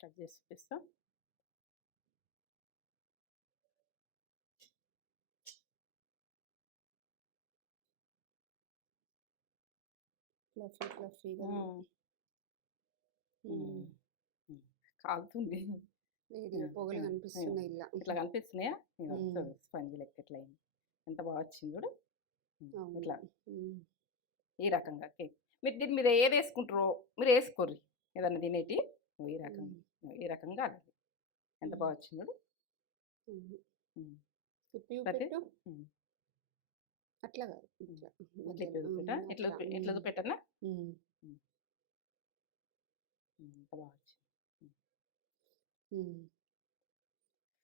Cut చేసి చూపిస్తా. Fluffy ఫ్లఫీగా. హ్మ్. హ్మ్. హ్మ్. కాలుతుంది. వేడిగా పొగలు ఇగో కనిపిస్తున్నాయి ఇలా. ఇట్లా కనిపిస్తున్నాయా? ఇగో హ్మ్. చూడు స్పాంజ్ లెక్క ఎట్లా అయింది. ఎంత బాగా వచ్చింది చూడు. అవును. ఇట్లా హ్మ్. ఈ రకంగా కేక్. మీరు దీని మీద ఏదేసుకుంటారో మీరు ఏసుకోర్రి. ఏదన్నా తినేటియి ఈ రకంగా హ్మ్. ఈ రకంగా కాదు. ఎంత హ్మ్. బాగా వచ్చింది చూడు. హ్మ్. హ్మ్. తిప్పి ప్రతి చూపెట్టు. హ్మ్. అట్లా కాదు. హ్మ్. ఇట్లా ఇట్లా మధ్యలో. చూపెట్టా? ఇట్లా అట్లా. ఇట్లా చూపెట్టనా? హ్మ్. హ్మ్. ఎంత బాగా వచ్చింది. హ్మ్.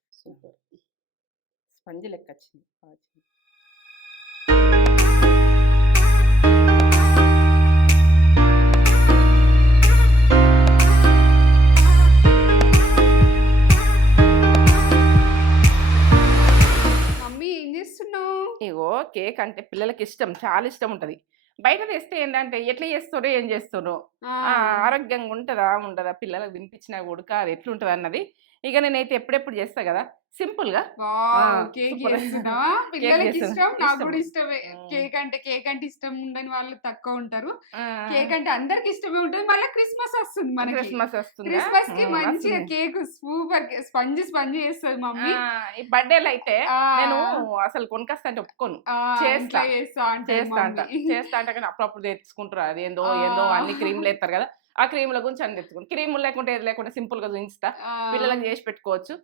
ఆ! సూపర్. స్పంజ్ లెక్క వచ్చింది. బాగా వచ్చింది. మమ్మీ ఏం చేస్తున్నావు? ఇగో కేక్ అంటే పిల్లలకి ఇష్టం. చాలా ఇష్టం ఉంటది. బయట తెస్తే ఏంటంటే ఎట్లా చేస్తారో, ఏం చేస్తారో ఆ! ఆరోగ్యంగా ఉంటదా? ఉండదా? పిల్లలకు తినిపించినా ఉడకా అది ఎట్లుంటదన్నది ఇగ నేనైతే ఎప్పుడెప్పుడు చేస్తా గదా! సింపుల్‌గా వావ్! కేక్ సూపర్ చేస్తున్నావా? కేక్ పిల్లలకి చేస్తున్నా. ఇష్టం. నాకు ఇష్టం. గూడా ఇష్టమే. హ్మ్. కేక్ అంటే ఇష్టం ఉండని వాళ్ళు తక్కువ ఉంటారు. ఆ! కేక్ అంటే అందరికి ఇష్టమే ఉంటది. మళ్ళా క్రిస్మస్ ఒస్తుంది మనకి. క్రిస్మస్ వస్తుందా? క్రిస్మస్‌కి మంచిగా వస్తుంది. కేక్ సూపర్ స్పంజ్ చేస్తది ఆ! మమ్మీ. ఈ బర్త్‌డేలయితే నేను ఆ! అసలు కొనుకొస్తా అంటే ఒప్పుకోను. ఆ! చేస్తా. ఇంట్లో చేస్తా అంటది చేస్తా అంట. మమ్మీ. చేస్తా అంట కానీ అప్పుడప్పుడు తెచ్చుకుంటారు. అదేందో ఆ! ఏందో అన్ని క్రీమ్‌లేత్తారు గదా! ఆ క్రీమ్‌ల గురించి అని తెచ్చుకోను. క్రీములు లేకుంటే ఏది లేకుండా సింపుల్‌గా చూయించుతా. పిల్లలకి ఆ! చేసి పెట్టుకోవచ్చు.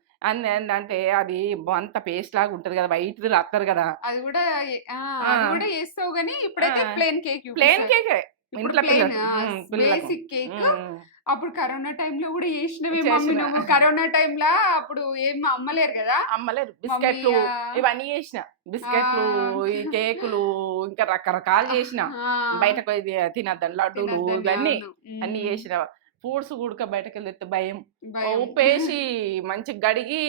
ఏందంటే అది అంత పేస్ట్ లాగా ఉంటది గదా! వైట్‌ది రాత్తరు గదా! అది గూడా ఆ! అది గూడా చేస్తావు గానీ, ఆ! ఇప్పుడైతే ప్లెయిన్ కేక్ ప్లెయిన్ చూపిస్తారు. కేకే. ఇప్పుడు ఇంట్లో ప్లెయిన్ పిల్లలకు. పిల్లలకు. Basic cake. హ్మ్. అప్పుడు కరోనా టైమ్‌లో గూడా చేసినవే మమ్మీ చేసిన నువ్వు. కరోనా టైమ్‌లా అప్పుడు ఏం అమ్మలేరు గదా! అమ్మలేరు. మమ్మీ బిస్కెట్‌లు ఇవన్నీ చేసిన. బిస్కెట్‌లు, ఆ! ఈ కేకులు ఇంకా రకరకాలు చేసిన. ఆ! బయట పోయి తినొద్దని లడ్డూలు తినొద్దని. ఇవన్నీ అవును. అన్నీ హ్మ్. చేసిన. ఫ్రూట్స్ గుడక బయటకెళ్ళి తెత్తే భయం. భయం. ఉప్పేసి మంచిగా గడిగి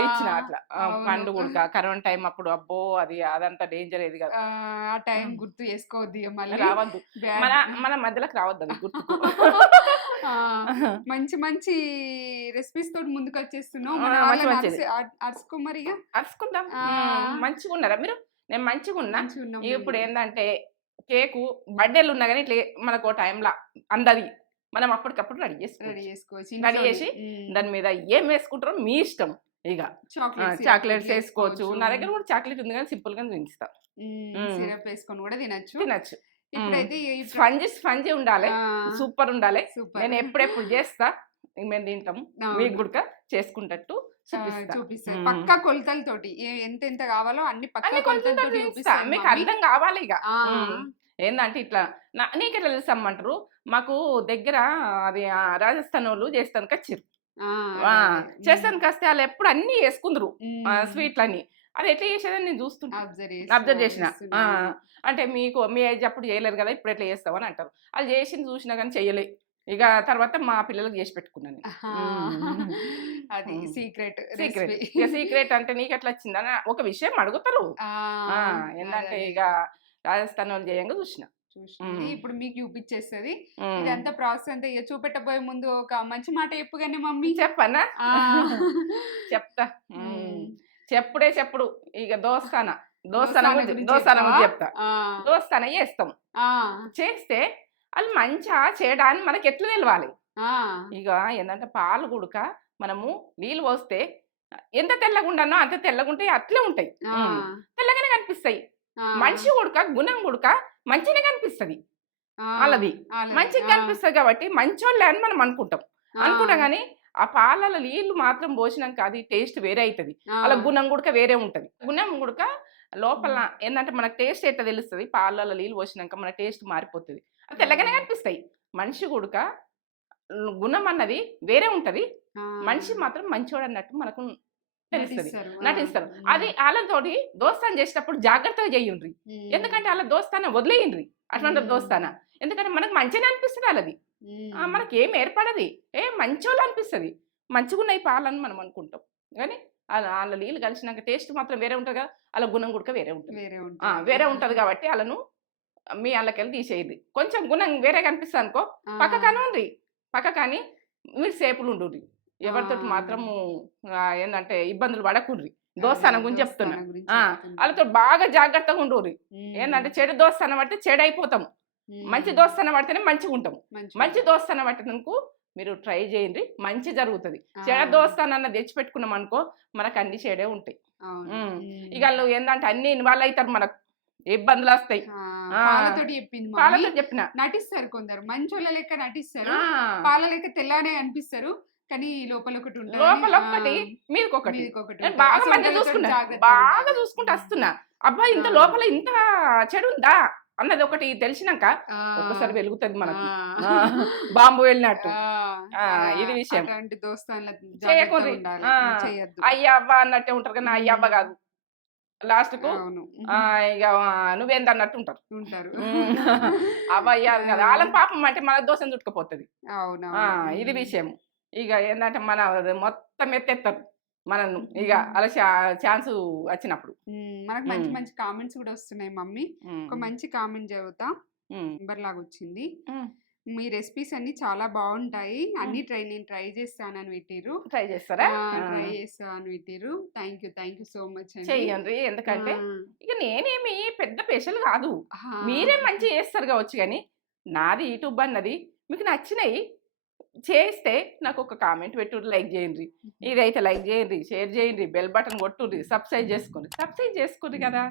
ఇచ్చిన ఆ! అట్లా. అవును. పండు గుడక కరోనా టైమ్ అప్పుడు అబ్బో! అది అదంతా డేంజర్ ఏది కాదు. ఆ టైం గుర్తు చేసుకోవద్దు ఇగ మళ్ళీ. రావద్దు. మన బ్యాడ్. మన మధ్యలోకి రావద్దది గుర్తుకు. ఆ! మంచి మంచి రెసిపీస్ తోటి ముందుకొచ్చేస్తున్నావు. మన మంచి వాళ్ళని మంచిది. అరుసుకో మరిగ. అరుసుకుందాం. ఆ! మంచిగున్నారా మీరు? నేను మంచిగున్నా. మంచిగున్నాం మేము. ఇప్పుడేందంటే కేకు బర్త్‌డేలున్నా గాని ఇట్లా మనకో టైంల అందది. మనం అప్పటికప్పుడు రెడీ రెడీ చేసుకోవచ్చు. చేసుకోవచ్చు రెడీ ఇంట్లోనే. చేసి హ్మ్. దాని మీద ఏం వేసుకుంటారో మీ ఇష్టం ఇగ. చాక్లేట్ సిరప్ చాక్లేట్స్ ఇట్లా ఏసుకోవచ్చు. ఏసుకోవచ్చు. నా దగ్గర కూడా చాక్లేట్ ఉంది గానీ సింపుల్‌గానే చూయిస్తా. హ్మ్. సిరప్ ఏసుకొని గూడా తినొచ్చు. తినొచ్చు. హ్మ్. ఇప్పుడైతే ఈ స్పంజీ ఉండాలే. ఆ! సూపరుండాలే. సూపర్. నేను ఎప్పుడెప్పుడు జేస్తా. మేము తింటాం. మీకు అవును. గుడక చేసుకుంటట్టు చూపిస్తా. చూపిస్తది. హ్మ్. పక్కా కొలతలతోటి. ఎంతెంత గావాలో అన్ని పక్కా అన్ని కొలతలతో కొలతలతోటి చూయిస్తా. చూపిస్తది మీకు మమ్మీ. అర్థం కావాలిగ. ఆ! హ్మ్. ఏందంటే ఇట్లా నీకెట్లా తెలుసమ్మంటారు? మాకు దగ్గర అది రాజస్థానోళ్ళు చేస్తానికచ్చిర్రు. ఆ! ఆ! అదే. అదే. చేస్తానికొస్తే ఆళ్ళెప్పుడు అన్నీ చేసుకుందురు. హ్మ్. స్వీట్‌లన్నీ. అది ఎట్లా చేసేదని నేను చూస్తుంటి. అబ్జర్వ్ చేసిన. చేస్తున్నా. ఆ! అవును. అంటే మీ ఏజ్ అప్పుడు చేయలేరు గదా! ఇప్పుడెట్లా చేస్తావు అని అంటారు. ఆళ్ళు చేసింది చూసినా గానీ చెయ్యలే. ఇగ తర్వాత మా పిల్లలకి చేసి పెట్టుకున్నా నేను. ఆహా! హ్మ్. అది హ్మ్. Secret secret. రెసిపీ. ఇగ సీక్రెట్ అంటే నీకెట్లా వచ్చిందని ఒక విషయం అడుగుతారు. ఆ! ఆ! అదే. ఏందంటే అదే. ఇగ రాజస్థానోళ్ళు చేయంగా చూసిన. చూసినది. హ్మ్. ఇప్పుడు మీకు చూపిచ్చేస్తది. హ్మ్. ఇదంతా ప్రాసెస్ అంతా ఇగ చూపెట్టబోయే ముందు ఒక మంచి మాట చెప్పు గాని మమ్మీ. చెప్పనా? ఆ! చెప్తా. హ్మ్. చెప్పుడే చెప్పుడు. ఇగ దోస్తానా గురించి దోస్తాన చెప్తావా? గురించి చెప్తా. ఆ! దోస్తాన చేస్తాం. ఆ! చేస్తే ఆళ్ళు మంచిగా చేయడాన్ని మనకెట్లా తెలవాలి? ఆ! ఇగ ఏందంటే పాలు గుడక మనము నీళ్ళు పోస్తే ఎంత తెల్లగుండనో అంత తెల్లగుంటాయి. అట్లే ఉంటాయి. ఆ! తెల్లగానే కనిపిస్తాయి. ఆ! మనిషి గుడక, గుణం గుడక మంచిగనే కనిపిస్తది. ఆ! ఆళ్ళది. ఆళ్ళది. మంచిగా ఆ! కనిపిస్తది కాబట్టి మంచోళ్ళే అని మనం అనుకుంటాం. ఆ! అనుకుంటాం గానీ, ఆ పాలల్ల నీళ్ళు మాత్రం పోసినంక అది టేస్ట్ వేరే అయితది. ఆ! ఆళ్ళ గుణం గుడక వేరే ఉంటది. గుణం గుడక లోపల హ్మ్. ఏందంటే మనకు టేస్ట్ ఎట్లా తెలుస్తది? పాలల్ల నీళ్ళు పోసినంక మన టేస్ట్ మారిపోతది. అది తెల్లగానే ఆ! కనిపిస్తాయి. మనిషి గుడక గుణం అన్నది వేరే ఉంటది. ఆ! మనిషి మాత్రం మంచోడన్నట్టు మనకు తెలుస్తది. నటిస్తారు. ఆ! నటిస్తారు. హ్మ్. అది ఆళ్ళతోటి దోస్తాను చేసేటప్పుడు జాగ్రత్తగా చేయుండ్రి. హ్మ్. ఎందుకంటే ఆళ్ళ దోస్తాన వదిలేయండ్రి. అట్లాంటి హ్మ్. దోస్తాన. ఎందుకంటే మనకు మంచిగానే అనిపిస్తది ఆళ్ళది. హ్మ్. మనకేం ఏర్పడది. మంచోళ్ళనిపిస్తది. మంచిగున్నాయి పాలని మనం అనుకుంటాం. గానీ ఆళ్ళ నీళ్ళు కలిసినాక టేస్ట్ మాత్రం వేరే ఉంటది కదా! ఆళ్ళ గుణం గుడక వేరే ఉంటది. వేరే ఉంటది. వేరే ఉంటది కాబట్టి ఆళ్ళను మీ ఆళ్ళకెళ్ళి తీసేయండి. కొంచెం గుణం వేరే కనిపిస్తదనుకో ఆ! పక్కకనుండ్రి. పక్కకని మీరు సేపులు ఉండుర్రి. ఎవరితోటి మాత్రము ఏందంటే ఇబ్బందులు పడకుర్రి. దోస్తానం గురించి చెప్తున్నా. వాళ్ళతో బాగా జాగ్రత్తగా ఉండుర్రి. ఏందంటే చెడు దోస్తానం పడితే చెడైపోతాం. మంచి దోస్తానం పడితేనే మంచిగా ఉంటాం. మంచి దోస్తానం పట్టినందుకు మీరు ట్రై చేయండి, మంచి జరుగుతుంది. చెడ దోస్తానన్న తెచ్చిపెట్టుకున్నాం అనుకో మనకు అన్ని చెడే ఉంటాయి. ఇక వాళ్ళు ఏంటంటే అన్ని ఇన్వాల్వ్ అవుతారు, మనకు ఇబ్బందులు వస్తాయి. పాలతో చెప్పిన నటిస్తారు కొందరు, మంచోళ్ళ లెక్క నటిస్తారు, పాల లెక్క తెల్లానే అనిపిస్తారు, కానీ లోపల ఒకటి ఉంటుంది. లోపల ఒక్కటి మీదకొకటి. బాగా మంచిగా చూసుకున్నా, బాగా చూసుకుంటూ వస్తున్నా. అబ్బాయి ఇంత లోపల ఇంత చెడు ఉందా అన్నది ఒకటి తెలిసినాక ఒక్కసారి వెలుగుతుంది మనకు, బాంబు వెళ్ళినట్టు. ఇది విషయం. చేయకూడదు. అయ్య అవ్వ అన్నట్టే ఉంటారు కానీ అయ్య అవ్వ కాదు. లాస్ట్ కు ఇక నువ్వేంది అన్నట్టు ఉంటారు. అవ్వయ్య కదా వాళ్ళని పాపం అంటే మన దోషం చుట్టుకుపోతుంది. ఇది విషయం. ఇక ఏంటంటే మన మొత్తం ఎత్తేస్తారు మనను. ఇక అలా ఛాన్స్ వచ్చినప్పుడు మనకు మంచి మంచి కామెంట్స్ కూడా వస్తున్నాయి. మమ్మీ ఒక మంచి కామెంట్ చదువుతా. నెంబర్ లాగా వచ్చింది. మీ రెసిపీస్ అన్ని చాలా బాగుంటాయి, అన్ని నేను ట్రై చేస్తానని పెట్టిరు. ట్రై చేస్తారా? ట్రై చేస్తా అని పెట్టిరు. Thank you so much. చెయ్యండి, ఎందుకంటే ఇక నేనేమి పెద్ద స్పెషల్ కాదు, మీరే మంచి చేస్తారు కావచ్చు. కానీ నాది యూట్యూబ్ అన్నది మీకు నచ్చినాయి చేస్తే నాకు ఒక కామెంట్ పెట్టుర్రి, లైక్ చేయండి. ఇదైతే లైక్ చేయండి, షేర్ చేయండి, బెల్ బటన్ కొట్టుర్రి, సబ్స్క్రైబ్ చేసుకోండి కదా.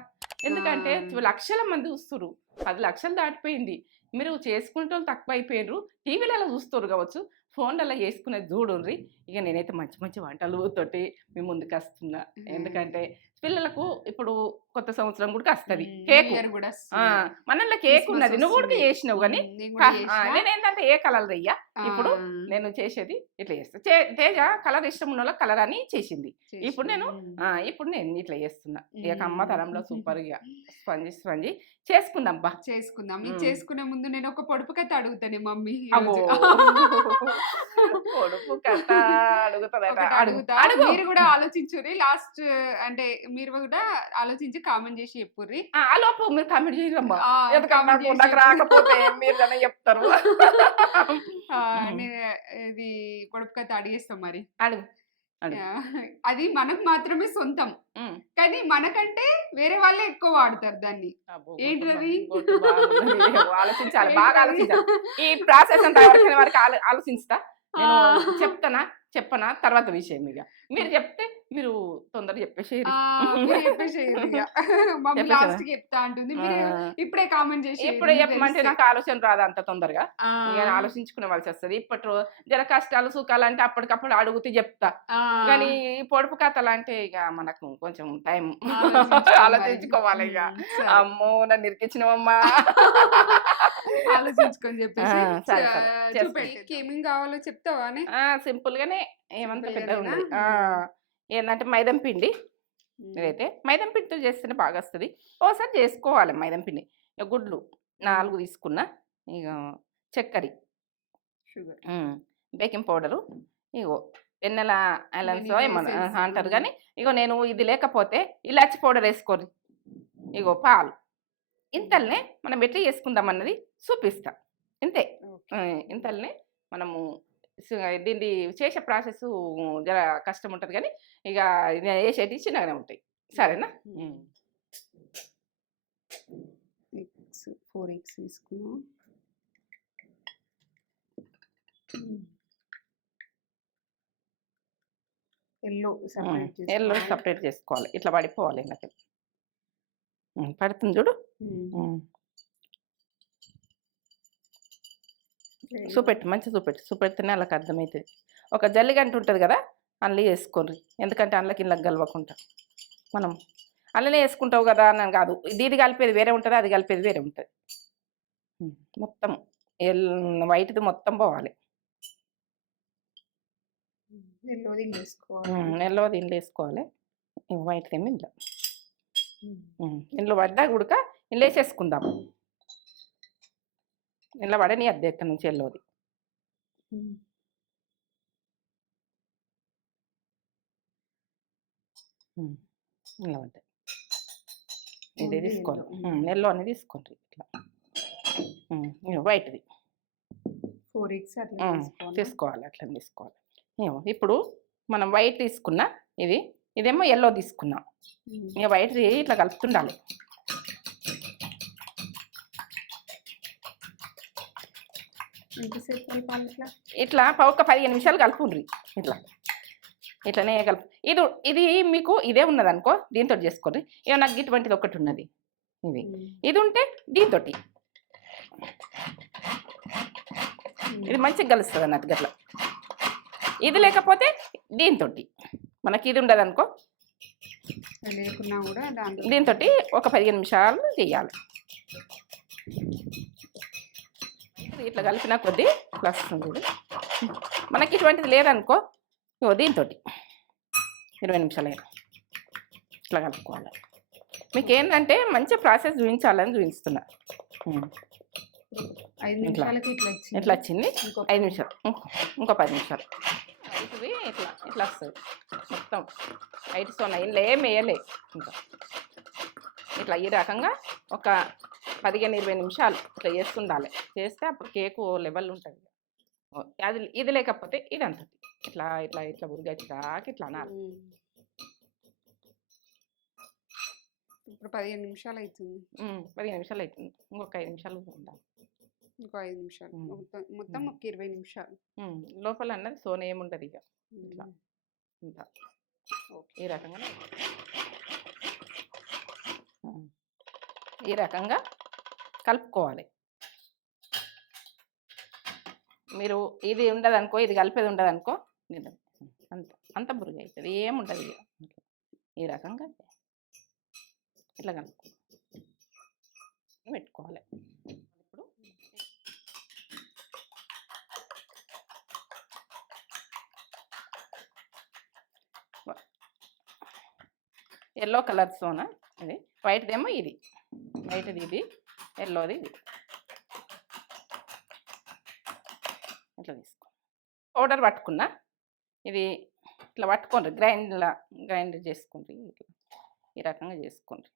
ఎందుకంటే లక్షల మంది చూస్తున్నారు, 10 లక్షలు దాటిపోయింది. మీరు చేసుకుంటే తక్కువ అయిపోయినరు, టీవీలలో చూస్తారు కావచ్చు, ఫోన్లలో చేసుకునేది చూడుర్రి. ఇక నేనైతే మంచి మంచి వంటలు తోటి మీ ముందుకు వస్తున్నా. ఎందుకంటే పిల్లలకు ఇప్పుడు కొత్త సంవత్సరం కూడా వస్తుంది, కేక్ మనలో కేక్ ఉన్నది, నువ్వు కూడా చేసినావు. కానీ నేనేంటంటే ఏ కలర్ అయ్యా ఇప్పుడు నేను చేసేది ఇట్లా చేస్తా. తేజ కలర్ ఇష్టం ఉన్న వాళ్ళకి కలర్ అని చేసింది. ఇప్పుడు నేను ఇట్లా చేస్తున్నా. ఇక అమ్మ తరంలో సూపర్ గా స్పంజి చేసుకుందాం ఇది చేసుకునే ముందు నేను ఒక పొడుపు కథ అడుగుతానే మమ్మీ. పొడుపు కథ అడుగుతా, మీరు కూడా ఆలోచించుర్రి. లాస్ట్ అంటే మీరు కూడా ఆలోచించి కామెంట్ చేసి చెప్పుర్రి. ఆ లోపు మీరు కామెంట్ చేయరమ్మా, నాకు రాకపోతే మీరు చెప్తారు. నేను ఇది పొడుపు కథ అడిగేస్తాం మరి. అడుగు. అది మనకు మాత్రమే సొంతం, కానీ మనకంటే వేరే వాళ్ళే ఎక్కువ వాడతారు దాన్ని. ఏంటది? ఆలోచించాలి, బాగా ఆలోచించాలి. ఈ ప్రాసెస్ అంతా వారికి ఆలోచిస్తా. నేను చెప్పనా తర్వాత విషయం. ఇక మీరు చెప్తే మీరు తొందరగా చెప్పేసేయండి. చెప్తా అంటుంది, ఇప్పుడే కామెంట్ చేసి ఇప్పుడే చెప్పమంటే నాకు ఆలోచన రాదు అంత తొందరగా, ఆలోచించుకునే వాళ్ళసి వస్తుంది. ఇప్పటి జర కష్టాలు సుఖాలు అంటే అప్పటికప్పుడు అడుగుతూ చెప్తా. కానీ పొడుపు కథలు అంటే ఇక మనకు కొంచెం టైం ఆలోచించుకోవాలి. ఇక అమ్మో నన్ను నిరికించినవమ్మా, ఆలోచించుకొని చెప్పేసి ఏమేం కావాలో చెప్తావా? సింపుల్ గానే, ఏమంత పెద్ద ఉంది. ఏంటంటే మైదం పిండి, ఇదైతే మైదం పిండితో చేస్తేనే బాగా వస్తుంది. ఓసారి చేసుకోవాలి మైదం పిండి. ఇక గుడ్లు 4 తీసుకున్నా. ఇక చక్కెర, షుగర్, బేకింగ్ పౌడరు, ఇగో వెన్నెల ఐలాండ్స్ ఏమన్నా అంటారు. కానీ ఇగో నేను ఇది లేకపోతే ఇలాచి పౌడర్ వేసుకోరు. ఇగో పాలు. ఇంతల్నే మనం ఎట్లా చేసుకుందాం అన్నది చూపిస్తా. ఇంతే, ఇంతల్నే మనము దీన్ని చేసే ప్రాసెస్ జర కష్టం ఉంటుంది, కానీ ఇక వేసేటి చిన్నగానే ఉంటాయి. సరేనా? 4 eggs తీసుకున్నాం. ఎల్లో సపరేట్ చేసుకోవాలి. ఇట్లా పడిపోవాలి, నాకు పడుతుంది చూడు. మంచి చూపెడితేనే వాళ్ళకి అర్థమవుతుంది. ఒక జల్లిగంట ఉంటుంది కదా, అందులో వేసుకోండి. ఎందుకంటే అందులోకి ఇళ్ళకి కలవకుండా మనం అందులోనే వేసుకుంటావు కదా అని కాదు, ఇది కలిపేది వేరే ఉంటుంది, అది కలిపేది వేరే ఉంటుంది. మొత్తం వైట్ది మొత్తం పోవాలి. ఎల్లో దీనిలో వేసుకోవాలి, వైట్ ఏమి ఇంట్లో పడ్డా ఉడక ఇంట్లో వేసేసుకుందాము. ఇలా పడని అద్దె ఎక్కడి నుంచి ఎల్లోది. ఇలా ఉంటాయి. ఇది తీసుకోవాలి, ఎల్లో అనేది తీసుకోండి. ఇట్లా వైట్ది 4 ఎగ్స్ అట్లా తీసుకోవాలి, అట్లా తీసుకోవాలి. ఇప్పుడు మనం వైట్ తీసుకున్నా, ఇదేమో ఎల్లో తీసుకున్నాం. ఇక వైట్ ఇట్లా కలుపుతుండాలి. ఇట్లా ఒక 15 నిమిషాలు కలుపుండ్రి. ఇట్లనే కలుపు. ఇది మీకు ఇదే ఉన్నదనుకో, దీంతో చేసుకోండి. ఏమో నాకు ఇటువంటిది ఒకటి ఉన్నది, ఇది ఉంటే దీంతో ఇది మంచిగా కలుస్తుంది అన్నట్టు గట్లా. ఇది లేకపోతే దీంతో, మనకి ఇది ఉండదు అనుకో, దీంతో ఒక 15 నిమిషాలు చేయాలి. ఇట్లా కలిపిన కొద్దీ ప్లస్ ఉంది. మనకి ఇటువంటిది లేదనుకో, దీంతో 20 నిమిషాలు ఇట్లా కలుపుకోవాలి. మీకు ఏంటంటే మంచి ప్రాసెస్ చూపించాలని చూపిస్తున్నా. 5 నిమిషాలకి ఇట్లా వచ్చింది. 5 నిమిషాలు, ఇంకో 10 నిమిషాలు ఇది ఇట్లా వస్తుంది మొత్తం. వైట్ సోనా ఇంట్లో ఏం వేయలే. ఇంకా ఇట్లా ఈ రకంగా ఒక 15-20 నిమిషాలు ఇట్లా చేస్తుండాలి. చేస్తే అప్పుడు కేకు లెవెల్ ఉంటుంది. ఇది లేకపోతే ఇది అంతది. ఇట్లా ఇట్లా ఇట్లా ఉరిగచ్చాక ఇట్లా అనాలి. ఇప్పుడు 15 నిమిషాలు అవుతుంది. 15 నిమిషాలు అవుతుంది. ఇంకొక 5 నిమిషాలు ఉండాలి. ఇంకో 5 నిమిషాలు, మొత్తం ఒక 20 నిమిషాలు. లోపల అన్నది సోన ఏముండదు. ఇక ఇట్లా ఇంకా ఈ రకంగా కలుపుకోవాలి. మీరు ఇది ఉండదనుకో, ఇది కలిపేది ఉండదనుకో, అంత బురుగు అవుతుంది, ఏముండదు. ఇక ఈ రకంగా ఇట్లా కలుపుకో పెట్టుకోవాలి. ఇప్పుడు ఎల్లో కలర్ సోనా, ఇది వైట్దేమో ఇది, వైట్ది ఇది, ఎల్లోది ఇది. ఇట్లా తీసుకో. పౌడర్ పట్టుకున్నా, ఇది ఇట్లా పట్టుకోండి, గ్రైండ్ చేసుకోండి. ఇట్లా ఈ రకంగా చేసుకోండి.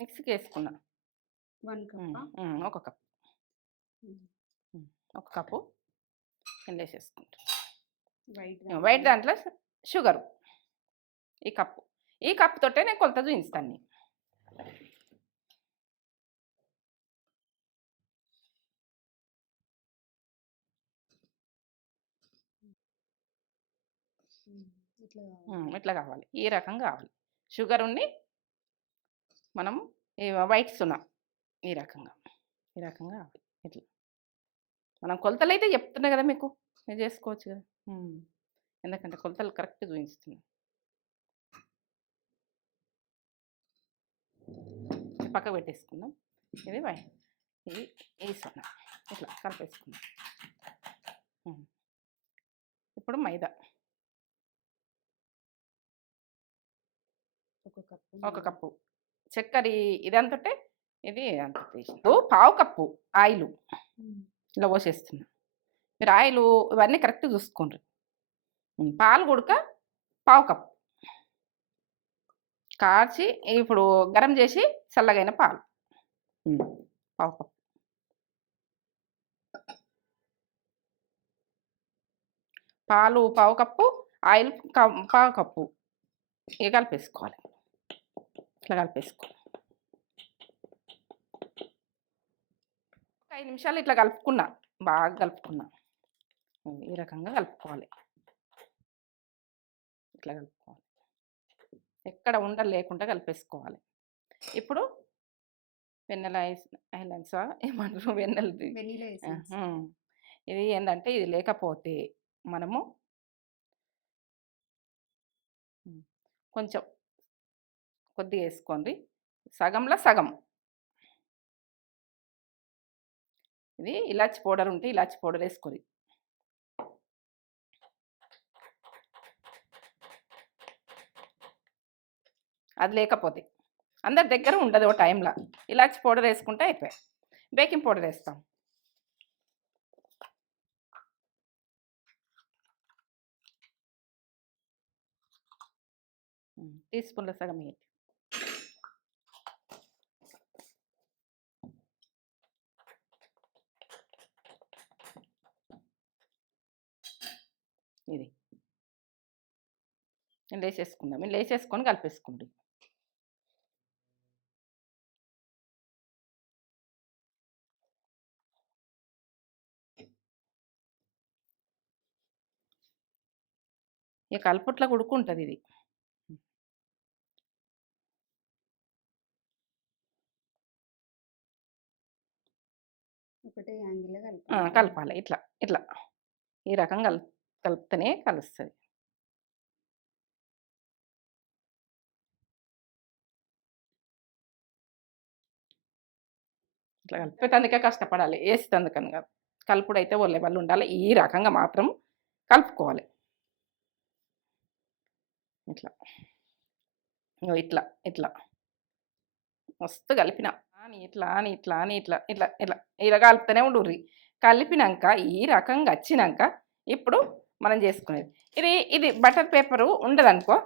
మిక్సీకి వేసుకున్నా. ఒక కప్పు వేసేసుకుంటా. వైట్ దాంట్లో షుగరు ఈ కప్పు తోటే నేను కొలత చూపిస్తాను. ఇట్లా కావాలి, ఈ రకంగా కావాలి. షుగర్ ఉండి మనం వైట్ సున్నా ఈ రకంగా కావాలి. ఇట్లా మనం కొలతలు అయితే చెప్తున్నా కదా, మీకు మీరు చేసుకోవచ్చు కదా. ఎందుకంటే కొలతలు కరెక్ట్ చూపిస్తున్నా. పక్కకు పెట్టేసుకుందాం. ఇది ఈ సోనా ఇట్లా కలిపేసుకుందాం. ఇప్పుడు మైదా ఒక కప్పు, చక్కెర ఇదంతటే ఇది అంత తీసి, పావు కప్పు ఆయిల్ ఇలా పోసేస్తున్నా. మీరు ఆయిల్ ఇవన్నీ కరెక్ట్ చూసుకోండి. పాలు కొడుక పావు కప్పు కాచి ఇప్పుడు గరం చేసి చల్లగైన పాలు పావు కప్పు, పాలు పావు కప్పు, ఆయిల్ పావు కప్పు. ఇక కలిపేసుకోవాలి. ఇట్లా కలిపేసుకో. 5 నిమిషాలు ఇట్లా కలుపుకున్నా, బాగా కలుపుకున్నా. ఈ రకంగా కలుపుకోవాలి. ఇట్లా కలుపుకోవాలి, ఎక్కడ ఉండలు లేకుండా కలిపేసుకోవాలి. ఇప్పుడు వెన్నెల ఐలాండ్స్ ఏమంటారు, ఇది ఏంటంటే ఇది లేకపోతే మనము కొంచెం కొద్దిగా వేసుకోండి, సగంలో సగం. ఇది ఇలాచి పౌడర్ ఉంటే ఇలాచి పౌడర్ వేసుకోండి. అది లేకపోతే అందరి దగ్గర ఉండదు. ఓ టైంలో ఇలాచి పౌడర్ వేసుకుంటే అయిపోయాయి. బేకింగ్ పౌడర్ వేస్తాం. టీ స్పూన్లో సగం వేయండి. ఇది లేసేసుకుందాం, లేసేసుకొని కలిపేసుకోండి. ఇక కలుపుట్లా ఉడుకుంటుంది ఇది. ఒకటే యాంగిల్ కలపాలి, ఇట్లా ఇట్లా ఈ రకంగా కలిపితేనే కలుస్తుంది. ఇట్లా కలిపేటందుకే కష్టపడాలి, వేసేటందుకని కాదు. కలుపుడు అయితే ఒళ్ళే వాళ్ళు ఉండాలి. ఈ రకంగా మాత్రం కలుపుకోవాలి. ఇట్లా ఇట్లా ఇట్లా మస్తు కలిపిన ఇట్లా అని ఇట్లా అని ఇట్లా ఇట్లా ఇట్లా ఇలా కలుపుతూనే ఉండుర్రి. కలిపినాక ఈ రకంగా వచ్చినాక ఇప్పుడు మనం చేసుకునేది ఇది ఇది బటర్ పేపరు ఉండదనుకో,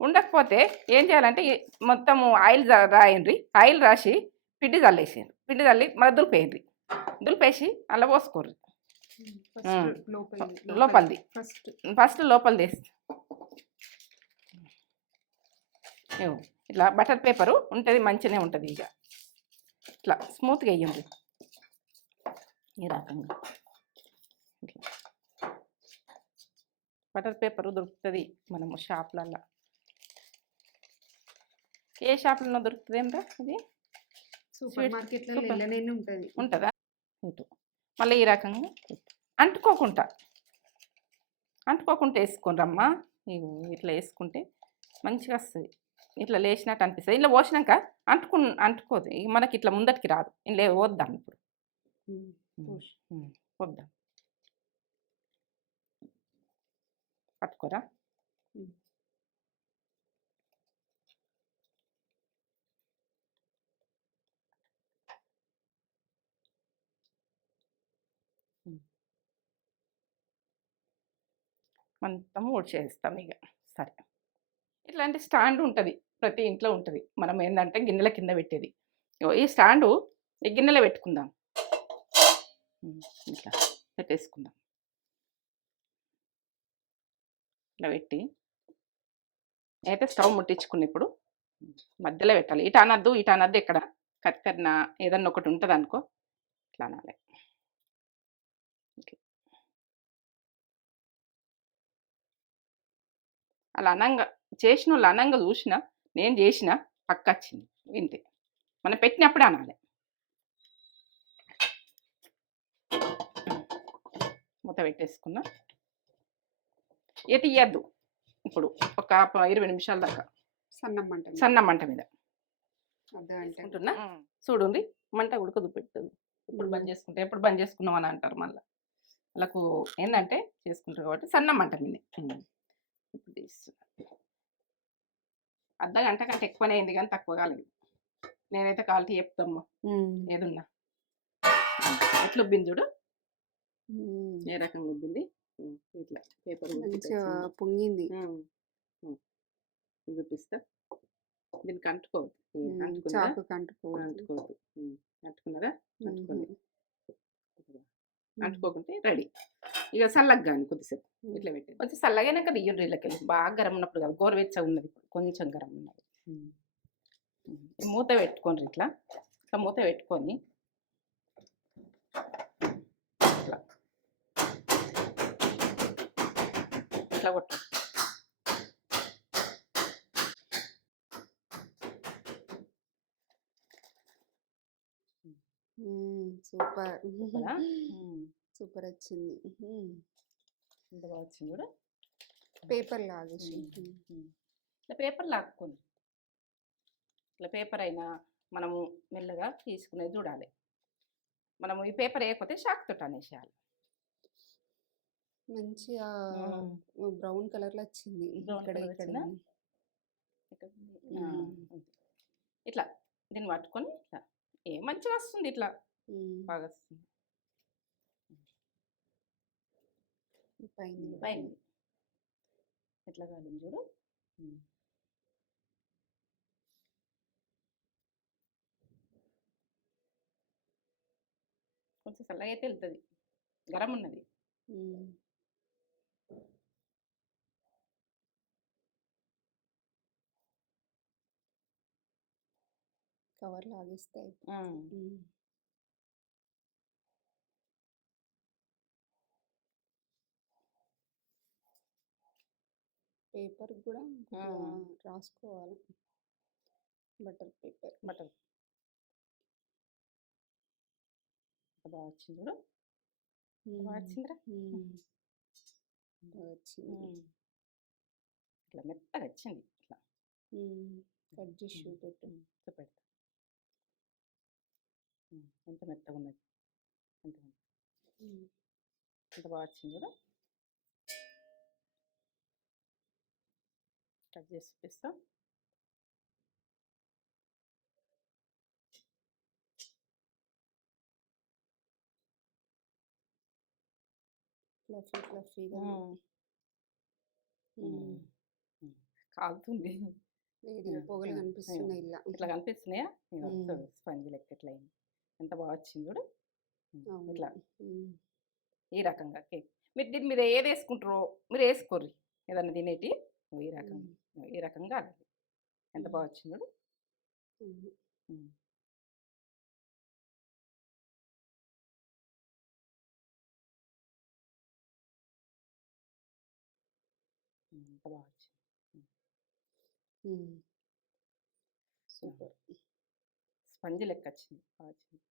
ఉండకపోతే ఏం చేయాలంటే మొత్తము ఆయిల్ రాయండి. ఆయిల్ రాసి పిండి చల్లేసేయండి. పిండి చల్లి మళ్ళీ దులిపేయండి. దులిపేసి అలా పోసుకోర్రి. లోపలిది ఫస్ట్ లోపలిది వేసి ఇట్లా బటర్ పేపరు ఉంటుంది, మంచిగానే ఉంటుంది. ఇక ఇట్లా స్మూత్గా వేయండి ఈ రకంగా. ఇట్లా బటర్ పేపరు దొరుకుతుంది మనము షాప్లల్లో. ఏ షాప్లలో దొరుకుతుంది ఏమరా ఇది? సూపర్ మార్కెట్లో ఉంటుందా? ఇటు మళ్ళీ ఈ రకంగా అంటుకోకుండా వేసుకొని రమ్మా. ఇట్లా వేసుకుంటే మంచిగా వస్తుంది. ఇట్లా లేచినట్టు అనిపిస్తుంది. ఇట్లా పోసినాక అంటుకోదు. మనకి ఇట్లా ముందటికి రాదు. ఇలా వద్దాం ఇప్పుడు, వద్దాం పట్టుకోరా. మొత్తం ఊడ్చేస్తాం ఇక. సరే, ఇట్లాంటి స్టాండ్ ఉంటుంది, ప్రతి ఇంట్లో ఉంటుంది. మనం ఏంటంటే గిన్నెల కింద పెట్టేది. ఈ స్టాండు ఈ గిన్నెలో పెట్టుకుందాం. ఇట్లా పెట్టేసుకుందాం. ఇట్లా పెట్టి అయితే స్టవ్ ముట్టించుకుని ఇప్పుడు మధ్యలో పెట్టాలి. ఇటు అనద్దు ఇక్కడ కత్తెరన ఏదన్నా ఒకటి ఉంటుంది అనుకో, ఇట్లా అనాలి. అలా అనంగా చేసిన వాళ్ళు అనంగా చూసిన, నేను చేసిన పక్క వచ్చింది. ఇంతే, మనం పెట్టినప్పుడే అనాలి. మూత పెట్టేసుకున్నా. ఎటు ఇయ్యద్దు. ఇప్పుడు ఒక 20 నిమిషాల దాకా సన్న మంట మీద ఉంటున్నా. చూడండి, మంట ఉడకదు పెడుతుంది. ఇప్పుడు బంద్ చేసుకున్నాం అని అంటారు. మళ్ళీ వాళ్ళకు ఏంటంటే చేసుకుంటారు కాబట్టి సన్న మంట మీద. ఇప్పుడు తీస్తున్నా. అర్ధగంట కంటే ఎక్కువనే అయింది కానీ తక్కువ కాలేదు. నేనైతే క్వాలిటీ చెప్తామ్మా ఏదున్నా. ఎట్లా ఉబ్బింది చూడు, ఏ రకంగా ఉబ్బింది. ఇట్లా పేపర్ పొంగింది. చూపిస్తా. దీనికి అంటుకోవద్దు. అంటుకున్నారా? అంటుకోకుంటే రెడీ. ఇక చల్లగా కానీ కొద్దిసేపు ఇట్లా పెట్టి కొంచెం చల్లగానే కదా ఇయ్యండి. వీళ్ళకి బాగా గరం ఉన్నప్పుడు కాదు, గోరువెచ్చగా ఉన్నది. కొంచెం గరం ఉన్నది. మూత పెట్టుకోండి. ఇట్లా మూత పెట్టుకొని ఇట్లా కొట్టు. సూపర్ సూపర్ వచ్చింది. ఎంత బాగా వచ్చింది కూడా. పేపర్ లాగేసి ఇట్లా పేపర్ లాక్కొని ఇట్లా పేపర్ అయినా మనము మెల్లగా తీసుకునేది చూడాలి. మనము ఈ పేపర్ వేయకపోతే షాక్ తోటి అనేసేయాలి. మంచిగా బ్రౌన్ కలర్లో వచ్చింది. ఇట్లా దీన్ని పట్టుకొని ఇట్లా మంచిగా వస్తుంది. ఇట్లా బాగా వస్తుంది. పైన ఎట్లా కాలం చూడు. కొంచెం చల్లగా అయితే వెళ్తుంది. గరం ఉన్నది. కవర్ లాగిస్తే అయిపోతుంది. పేపర్ కూడా రాసుకోవాలి, బటర్ పేపర్. బటర్ బాగా వచ్చింది చూడు, బాగా వచ్చిందిరా. వచ్చింది, ఇట్లా మెత్తగా వచ్చింది. ఇట్లా కట్ చేసి చూపెట్టు. చూపెడతా ఎంత మెత్తగా ఉన్నది, ఎంత బాగా వచ్చింది చూడు. కట్ చేసి చూపిస్తా. ఫ్లఫీ ఫ్లఫీగా కాలుతుంది, పొగలు కనిపిస్తున్నాయి. ఇలా ఇట్లా కనిపిస్తున్నాయా? స్పంజ్ లెక్క ఎట్లా అయింది, ఎంత బాగా వచ్చింది చూడు. ఇట్లా ఈ రకంగా కేక్ మీరు దీని మీద ఏది వేసుకుంటారో మీరు వేసుకోర్రి, ఏదన్నా తినేటి ఈ రకంగా అలాగే ఎంత బాగా వచ్చింది చూడు. ఎంత బాగా వచ్చింది, సూపర్. స్పంజ్ లెక్క వచ్చింది, బాగా వచ్చింది.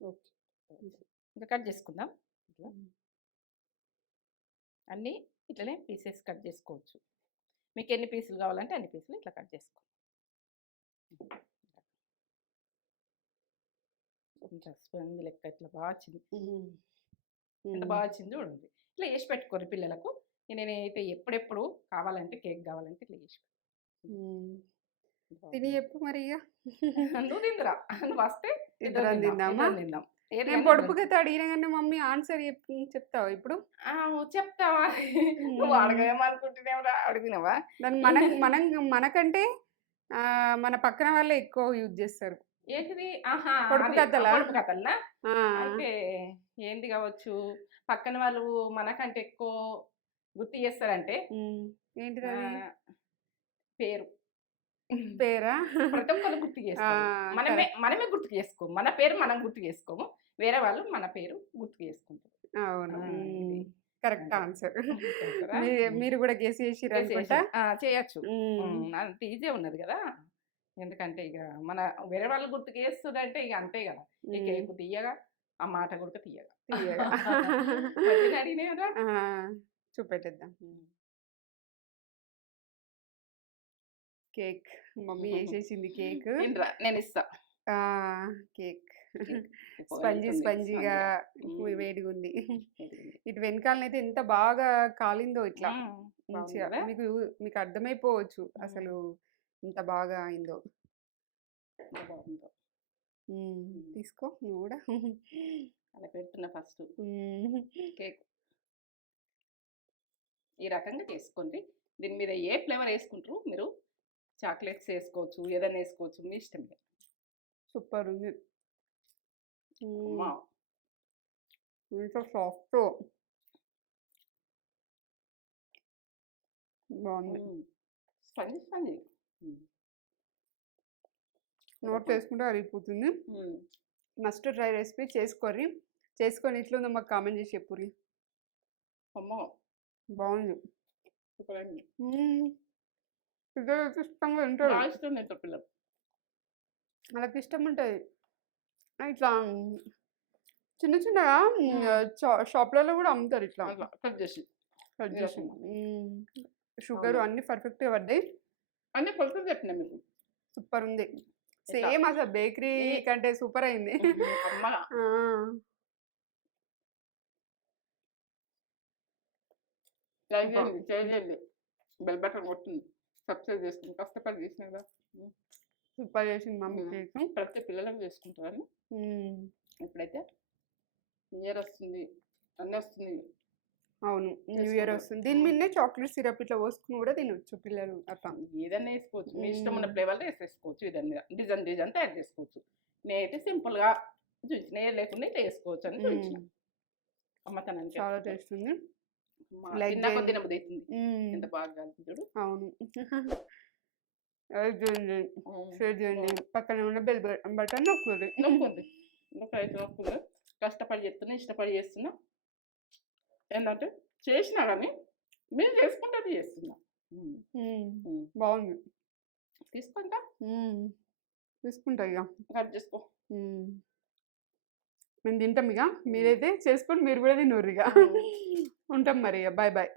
ఓకే, ఇంకా కట్ చేసుకుందాం. ఇట్లా అన్నీ ఇట్లనే పీసెస్ కట్ చేసుకోవచ్చు. మీకు ఎన్ని పీసులు కావాలంటే అన్ని పీసులు ఇట్లా కట్ చేసుకో. ఇంకా స్పంజ్ లెక్క ఇట్లా బాగా వచ్చింది, ఎంత బాగా వచ్చింది చూడండి. ఇట్లా వేసి పెట్టుకోరు పిల్లలకు. నేనైతే ఎప్పుడెప్పుడు కావాలంటే కేక్ కావాలంటే ఇట్లా చేసి తిని చెప్పు మరి. ఇక నువ్వు తిందురా, నువ్వు వస్తే ఇద్దరం తిందామా? తిందాం. నేను పొడుపుకైతే అడిగినా కానీ మమ్మీ ఆన్సర్ చెప్తావా ఇప్పుడు? చెప్తావా? నువ్వు అడగేమనుకుంటున్నావురా, అడిగినావా? దాన్ని మనకంటే మన పక్కన వాళ్ళే ఎక్కువ యూజ్ చేస్తారు. ఏంటిది? పొడుపు కథలా? పొడుపు కథలనా? అంటే ఏంది కావచ్చు, పక్కన వాళ్ళు మనకంటే ఎక్కువ గుర్తు చేస్తారంటే ఏంటిది? పేరు. పేరా? ప్రతి ఒక్కరు గుర్తు చేసుకోము, మనమే గుర్తు చేసుకోము. మన పేరు మనం గుర్తు చేసుకోము, వేరే వాళ్ళు మన పేరు గుర్తు చేసుకుంటారు. అవును, కరెక్ట్ ఆన్సర్. మీరు కూడా గెస్ చేసి చేయొచ్చు, అంత ఈజీ ఉన్నది కదా. ఎందుకంటే ఇక మన వేరే వాళ్ళు గుర్తుకు చేస్తుందంటే ఇక అంతే కదా. ఈ కేకు తీయగా, ఆ మాట కూడా తీయగా అడిగినాయి కదా. చూపెట్టేద్దాం. కేక్ మమ్మీ వేసేసింది. కేక్ నేను ఇస్తా. కేక్ స్పంజీగా వేడిగా ఉంది. ఇటు వెనకాలనైతే ఎంత బాగా కాలిందో, ఇట్లా మంచిగా మీకు అర్థమైపోవచ్చు అసలు ఎంత బాగా అయిందో. తీసుకో నువ్వు కూడా. అలా పెడుతున్నా ఫస్ట్ కేక్. ఈ రకంగా చేసుకోండి. దీని మీద ఏ ఫ్లేవర్ వేసుకుంటారు మీరు? చాక్లెట్స్ వేసుకోవచ్చు, ఏదైనా వేసుకోవచ్చు, మీ ఇష్టం. సూపర్ ఉంది, ఇంకా సాఫ్ట్ బాగుంది. స్పంజీ నోట్ వేసుకుంటే అరిగిపోతుంది. మస్ట్ ట్రై రెసిపీ చేసుకొని ఇట్లుందో మాకు కామెంట్ చేసి చెప్పుర్రి. బాగుంది. పిల్లలకి ఇష్టంగా తింటారు, పిల్లలు వాళ్ళకి ఇష్టం ఉంటుంది. ఇట్లా చిన్న చిన్నగా షాప్లలో కూడా అమ్ముతారు ఇట్లా కట్ చేసి. షుగర్ అన్ని పర్ఫెక్ట్గా పడ్డాయి, అన్ని కొలతలు చెప్పినా మీకు. సూపర్ ఉంది, సేమ్ అసలు బేకరీ కంటే సూపర్ అయింది. బెల్ బటన్ కొట్టింది, సబ్స్క్రైబ్ చేసుకుని కష్టపడి చేసిన కదా. సూపర్ చేసింది మమ్మీ కేక్. ప్రతి పిల్లలకు చేసుకుంటారని. ఇప్పుడైతే న్యూ ఇయర్ వస్తుంది, అన్నీ వస్తుంది. అవును, న్యూ ఇయర్ వస్తుంది. దీని మీదనే చాక్లెట్ సిరప్ ఇట్లా పోసుకుని కూడా తినొచ్చు పిల్లలు. అట్లా ఏదైనా వేసుకోవచ్చు, మీ ఇష్టం ఉన్న ఫ్లేవర్లో వేసేసుకోవచ్చు. ఏదన్నా డిజైన్ తయారు చేసుకోవచ్చు. నేనైతే సింపుల్గా చూసిన, ఏ లేకుండా ఇట్లా వేసుకోవచ్చు అని చూసిన. అమ్మతనానికి చాలా టేస్ట్ ఉంది, కొద్దిన బుద్ధి అవుతుంది. ఎంత బాగా చూడు. అవును. లైక్ చేయండి, షేర్ చేయండి, పక్కన ఉన్న బెల్ బటన్ నొక్కండి. నొక్కుంది నొక్కుంది. కష్టపడి చెప్తున్నా, ఇష్టపడి చేస్తున్నా. ఏంటంటే చేసినా కానీ మీరు చేసుకుంటే చేస్తున్నా. బాగుంది. తీసుకుంటా, తీసుకుంటా ఇక. కట్ చేసుకో. మేము తింటాం ఇక, మీరైతే చేసుకొని మీరు కూడా తిన్నోరు ఇక. ఉంటాం మరి ఇక, బాయ్ బాయ్.